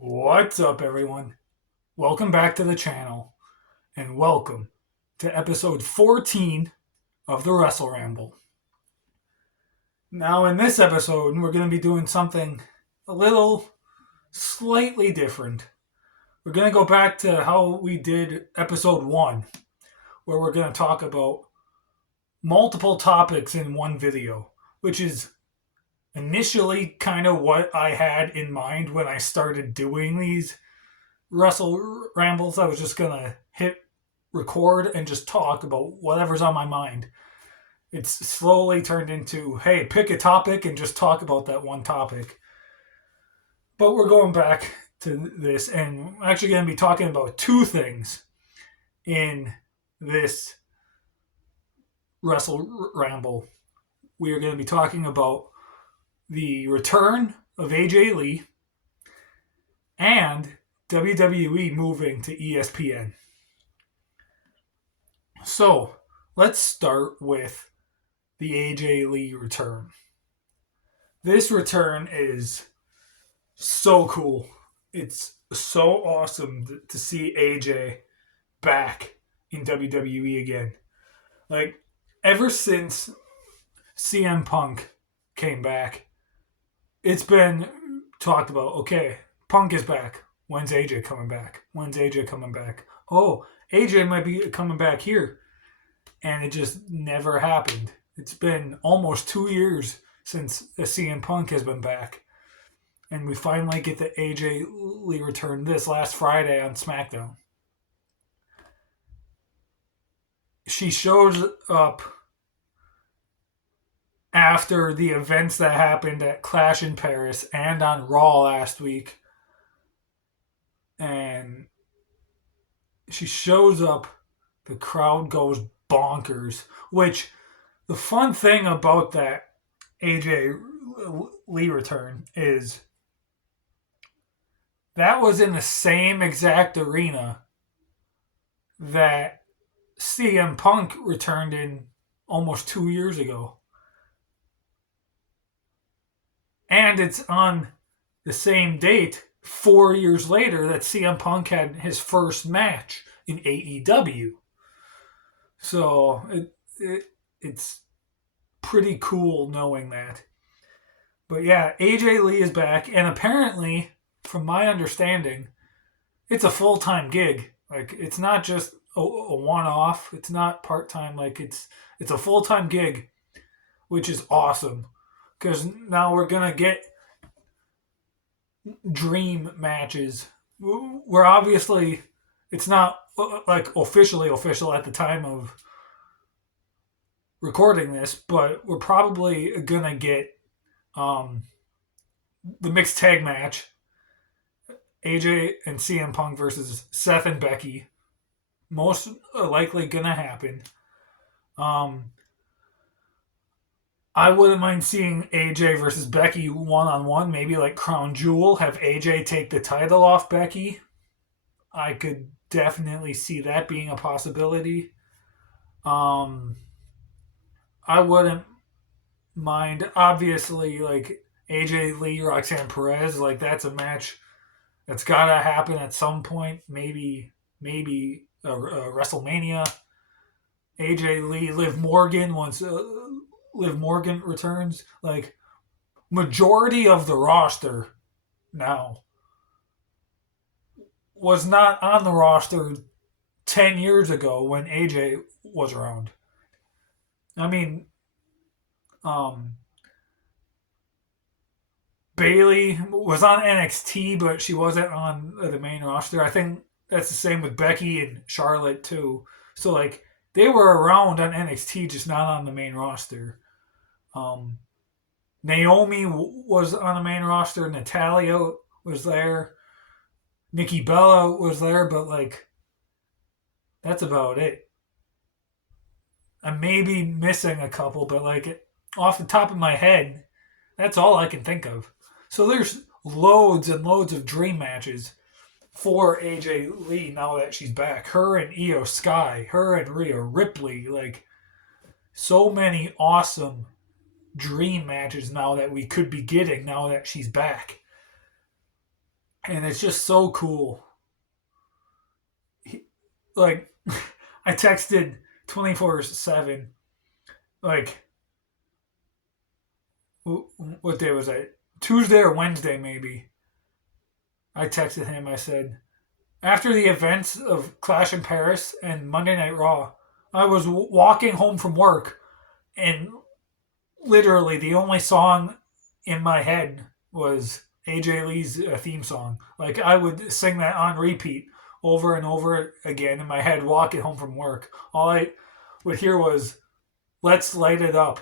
What's up, everyone? Welcome back to the channel, and welcome to episode 14 of the WrestleRamble. Now, in this episode, we're going to be doing something a little slightly different. We're going to go back to how we did episode 1, where we're going to talk about multiple topics in one video, which is initially kind of what I had in mind when I started doing these Wrestle Rambles. I was just going to hit record and just talk about whatever's on my mind. It's slowly turned into, hey, pick a topic and just talk about that one topic. But we're going back to this, and I'm actually going to be talking about two things in this Wrestle Ramble. We are going to be talking about the return of AJ Lee and WWE moving to ESPN. So let's start with the AJ Lee return. This return is so cool. It's so awesome to see AJ back in WWE again. Like, ever since CM Punk came back, it's been talked about, okay, Punk is back. When's AJ coming back? When's AJ coming back? Oh, AJ might be coming back here. And it just never happened. It's been almost 2 years since CM Punk has been back. And we finally get the AJ Lee return this last Friday on SmackDown. She shows up after the events that happened at Clash in Paris and on Raw last week. And she shows up. The crowd goes bonkers. Which, the fun thing about that AJ Lee return is that was in the same exact arena that CM Punk returned in almost 2 years ago. And it's on the same date 4 years later that CM Punk had his first match in AEW. So it's pretty cool knowing that. But yeah, AJ Lee is back, and apparently, from my understanding, it's a full-time gig. Like, it's not just a one-off. It's not part-time. Like, it's a full-time gig, which is awesome. Because now we're going to get dream matches. We're obviously, it's not like officially official at the time of recording this, but we're probably going to get the mixed tag match, AJ and CM Punk versus Seth and Becky. Most likely going to happen. I wouldn't mind seeing AJ versus Becky one-on-one, maybe like Crown Jewel, have AJ take the title off Becky. I could definitely see that being a possibility. I wouldn't mind, obviously, like AJ Lee, Roxanne Perez, like that's a match that's gotta happen at some point. Maybe a WrestleMania. AJ Lee, Liv Morgan once Liv Morgan returns. Like, majority of the roster now was not on the roster 10 years ago when AJ was around. I mean, um, Bailey was on NXT, but she wasn't on the main roster. I think that's the same with Becky and Charlotte too. So like they were around on NXT, just not on the main roster. Um, Naomi was on the main roster. Natalia was there. Nikki Bella was there, but like that's about it. I may be missing a couple, but like off the top of my head, that's all I can think of. So there's loads and loads of dream matches for AJ Lee now that she's back. Her and Io Sky, her and Rhea Ripley, like so many awesome dream matches now that we could be getting now that she's back. And it's just so cool. Like, I texted 24/7. Like, what day was that? Tuesday or Wednesday, maybe. I texted him. I said, after the events of Clash in Paris and Monday Night Raw, I was walking home from work, and literally the only song in my head was AJ Lee's theme song. Like, I would sing that on repeat over and over again in my head walking home from work. All I would hear was "Let's Light It Up,"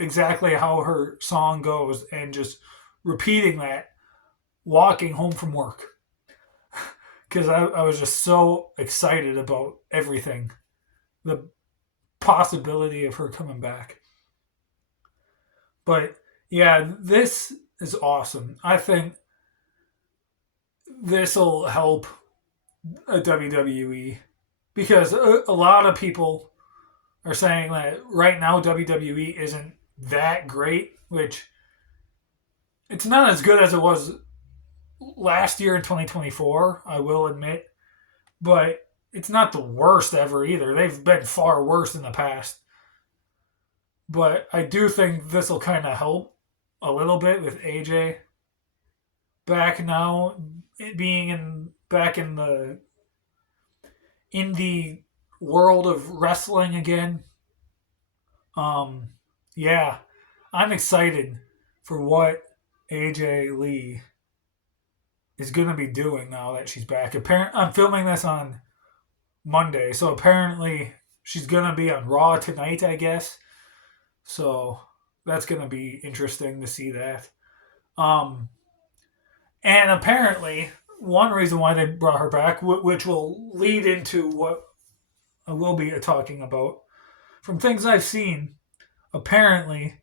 exactly how her song goes, and just repeating that walking home from work because I was just so excited about everything, the possibility of her coming back. But yeah, this is awesome. I think this will help a WWE because a lot of people are saying that right now WWE isn't that great, which it's not as good as it was last year in 2024, I will admit, but it's not the worst ever either. They've been far worse in the past. But I do think this will kind of help a little bit with AJ back now, being back in the indie world of wrestling again. Um, yeah, I'm excited for what AJ Lee is going to be doing now that she's back. I'm filming this on Monday, so apparently she's going to be on Raw tonight, I guess. So that's going to be interesting to see that. And apparently, one reason why they brought her back, which will lead into what I will be talking about, from things I've seen, apparently,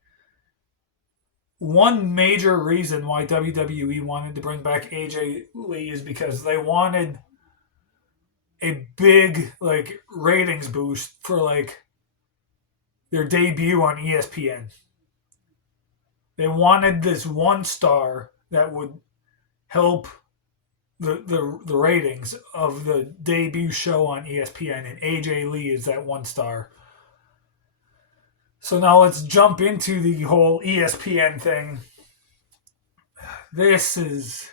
one major reason why WWE wanted to bring back AJ Lee is because they wanted a big ratings boost for their debut on ESPN. They wanted this one star that would help the ratings of the debut show on ESPN, and AJ Lee is that one star. So now let's jump into the whole ESPN thing. There's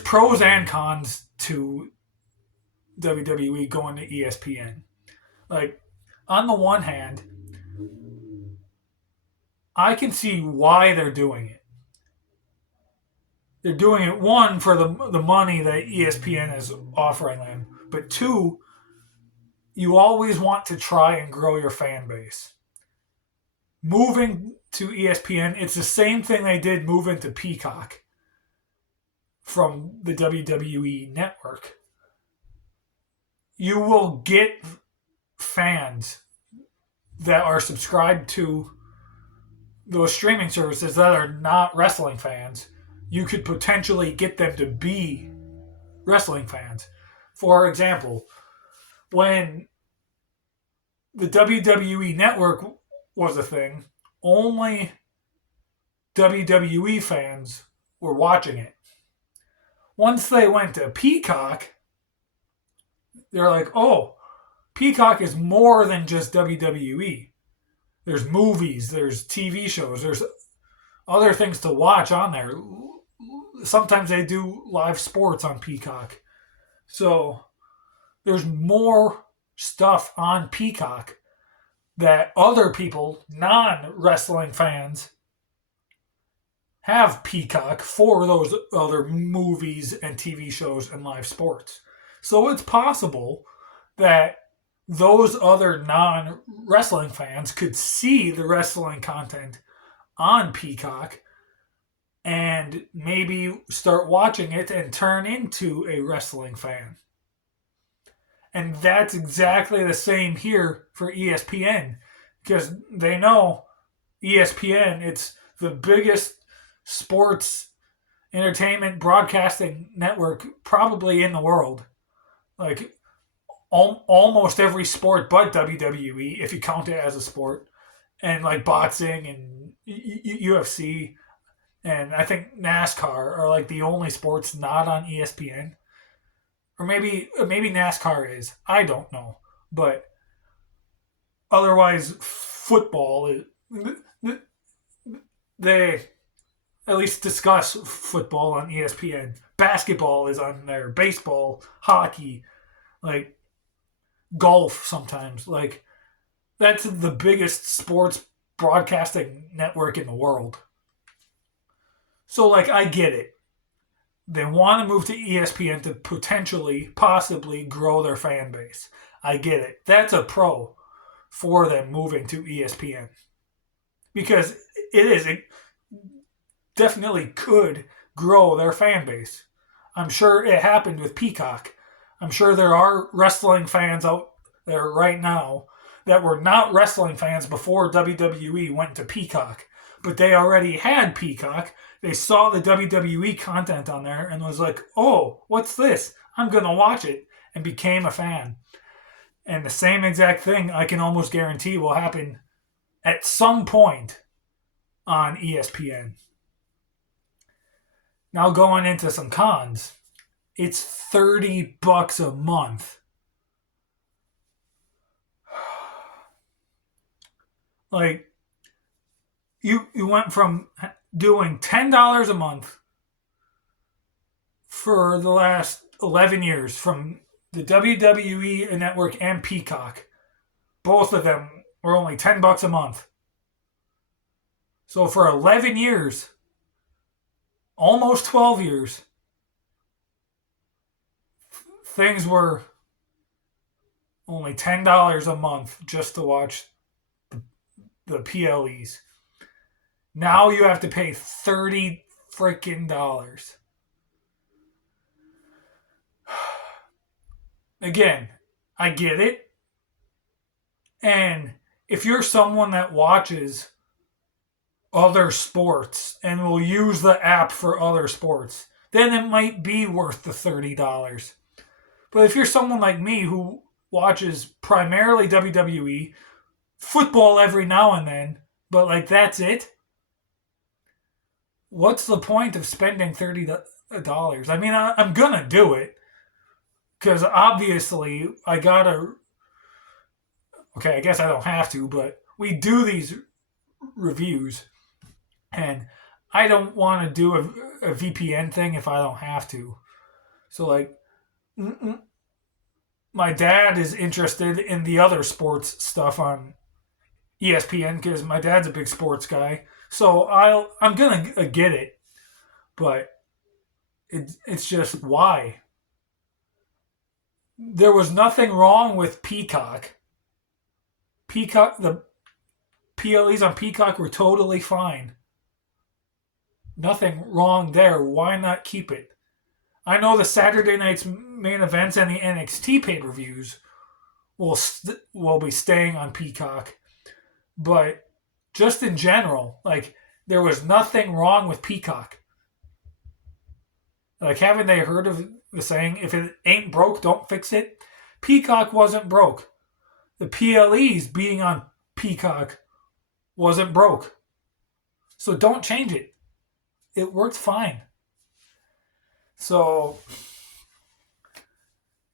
pros and cons to WWE going to ESPN. Like, on the one hand, I can see why they're doing it. They're doing it, one, for the money that ESPN is offering them, but two, you always want to try and grow your fan base. Moving to ESPN, it's the same thing they did moving to Peacock from the WWE network. You will get fans that are subscribed to those streaming services that are not wrestling fans. You could potentially get them to be wrestling fans. For example, when the WWE network was a thing, only WWE fans were watching it. Once they went to Peacock, they're like, oh, Peacock is more than just WWE. There's movies, there's TV shows, there's other things to watch on there. Sometimes they do live sports on Peacock. So there's more stuff on Peacock that other people, non-wrestling fans, have Peacock for those other movies and TV shows and live sports. So it's possible that those other non-wrestling fans could see the wrestling content on Peacock and maybe start watching it and turn into a wrestling fan. And that's exactly the same here for ESPN, because they know ESPN, it's the biggest sports entertainment broadcasting network probably in the world. Like, almost every sport but WWE, if you count it as a sport, and like boxing and UFC, And I think NASCAR are like the only sports not on ESPN. Or maybe NASCAR is. I don't know. But otherwise football is they at least discuss football on ESPN. Basketball is on there, baseball, hockey, like golf sometimes. Like that's the biggest sports broadcasting network in the world. So like I get it. They want to move to ESPN to potentially, possibly grow their fan base. I get it. That's a pro for them moving to ESPN because it definitely could grow their fan base. I'm sure it happened with Peacock. I'm sure there are wrestling fans out there right now that were not wrestling fans before WWE went to Peacock, but they already had Peacock. They saw the WWE content on there and was like, oh, what's this? I'm going to watch it, and became a fan. And the same exact thing I can almost guarantee will happen at some point on ESPN. Now going into some cons. It's $30 a month. Like you went from doing $10 a month for the last 11 years from the WWE network and Peacock. Both of them were only $10 a month. So for 11 years, almost 12 years, things were only $10 a month just to watch the PLEs. Now you have to pay $30 freaking dollars. Again, I get it. And if you're someone that watches other sports and will use the app for other sports, then it might be worth the $30. But if you're someone like me who watches primarily WWE, football every now and then, but like that's it, what's the point of spending $30? I mean, I'm going to do it because obviously I got to. Okay, I guess I don't have to, but we do these reviews, and I don't want to do a VPN thing if I don't have to. So, like, my dad is interested in the other sports stuff on ESPN because my dad's a big sports guy. So I'm gonna get it, but it's just why. There was nothing wrong with Peacock. The PLEs on Peacock were totally fine. Nothing wrong there. Why not keep it? I know the Saturday night's main events and the NXT pay-per-views will be staying on Peacock, but just in general, like there was nothing wrong with Peacock. Like, haven't they heard of the saying, if it ain't broke, don't fix it? Peacock wasn't broke. The PLEs being on Peacock wasn't broke. So don't change it. It worked fine. So,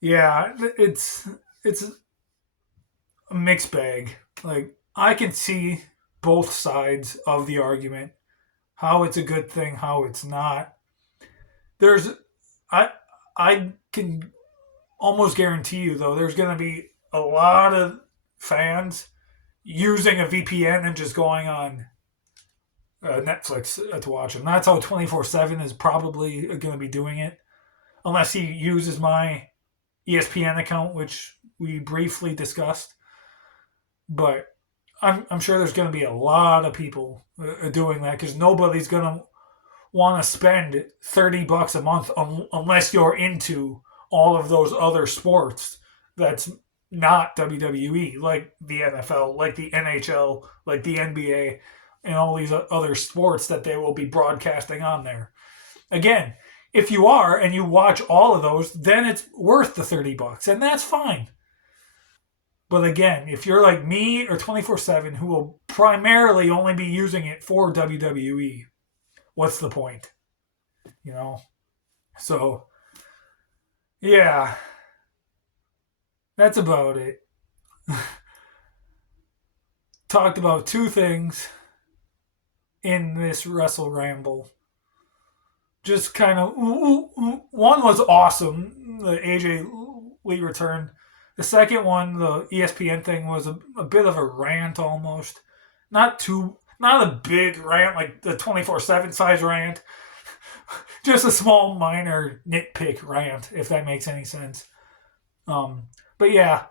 yeah, it's a mixed bag. Like, I can see both sides of the argument, how it's a good thing, how it's not. There's, I can almost guarantee you though, there's going to be a lot of fans using a VPN and just going on Netflix to watch them. That's how 24/7 is probably going to be doing it, unless he uses my ESPN account, which we briefly discussed. But I'm sure there's going to be a lot of people doing that because nobody's going to want to spend $30 a month unless you're into all of those other sports that's not WWE, like the NFL, like the NHL, like the NBA, and all these other sports that they will be broadcasting on there. Again, if you are and you watch all of those, then it's worth the $30, and that's fine. But again, if you're like me or 24/7 who will primarily only be using it for WWE, what's the point? You know? So, yeah, that's about it. Talked about two things in this WrestleRamble. Just kind of, one was awesome, the AJ Lee return. The second one, the ESPN thing, was a bit of a rant almost. Not a big rant like the 24/7 size rant. Just a small, minor nitpick rant, if that makes any sense. But yeah,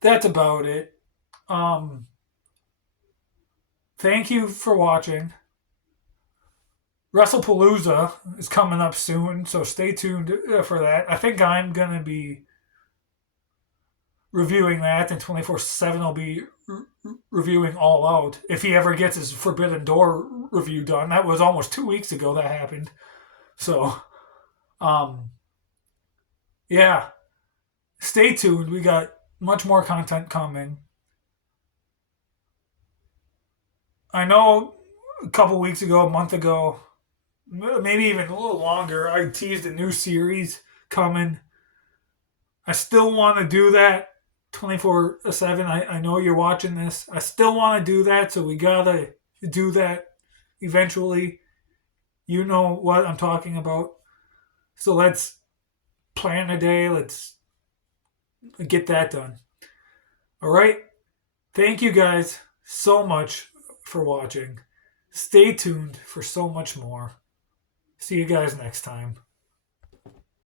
that's about it. Thank you for watching. WrestlePalooza is coming up soon, so stay tuned for that. I think I'm going to be reviewing that, and 24/7 will be reviewing All Out if he ever gets his Forbidden Door review done. That was almost 2 weeks ago that happened. So, um, yeah, stay tuned. We got much more content coming. I know a couple weeks ago, a month ago, maybe even a little longer, I teased a new series coming. I still want to do that 24/7. I know you're watching this. I still want to do that, so we gotta do that eventually. You know what I'm talking about. So let's plan a day. Let's get that done. All right. Thank you guys so much for watching. Stay tuned for so much more. See you guys next time.